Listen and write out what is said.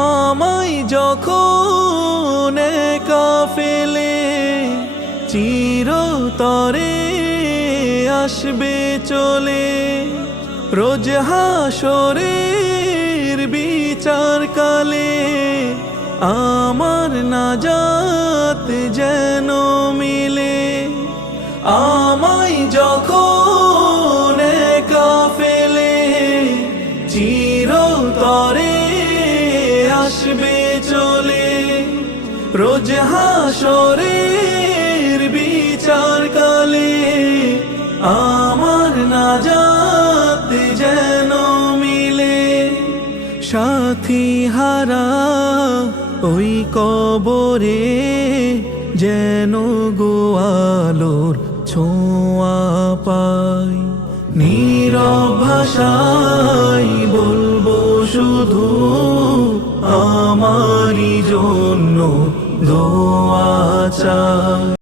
আমায় যখন একা ফেলে চিরতরে আসবে চলে, রোজ হাসরের বিচার কালে আমার নাজাত যেন মিলে। আমায় যখন একা ফেলে চিরতরে আসবে চলে, রোজ হাসরের বিচার কালে আমার নাজাত যেন মিলে। সাথী হারা ওই কবরে যেন গোয়ালোর ছোঁয়া পাই, নীরব ভাষায় বলবো শুধু আমারই জন্য দোয়া চাই।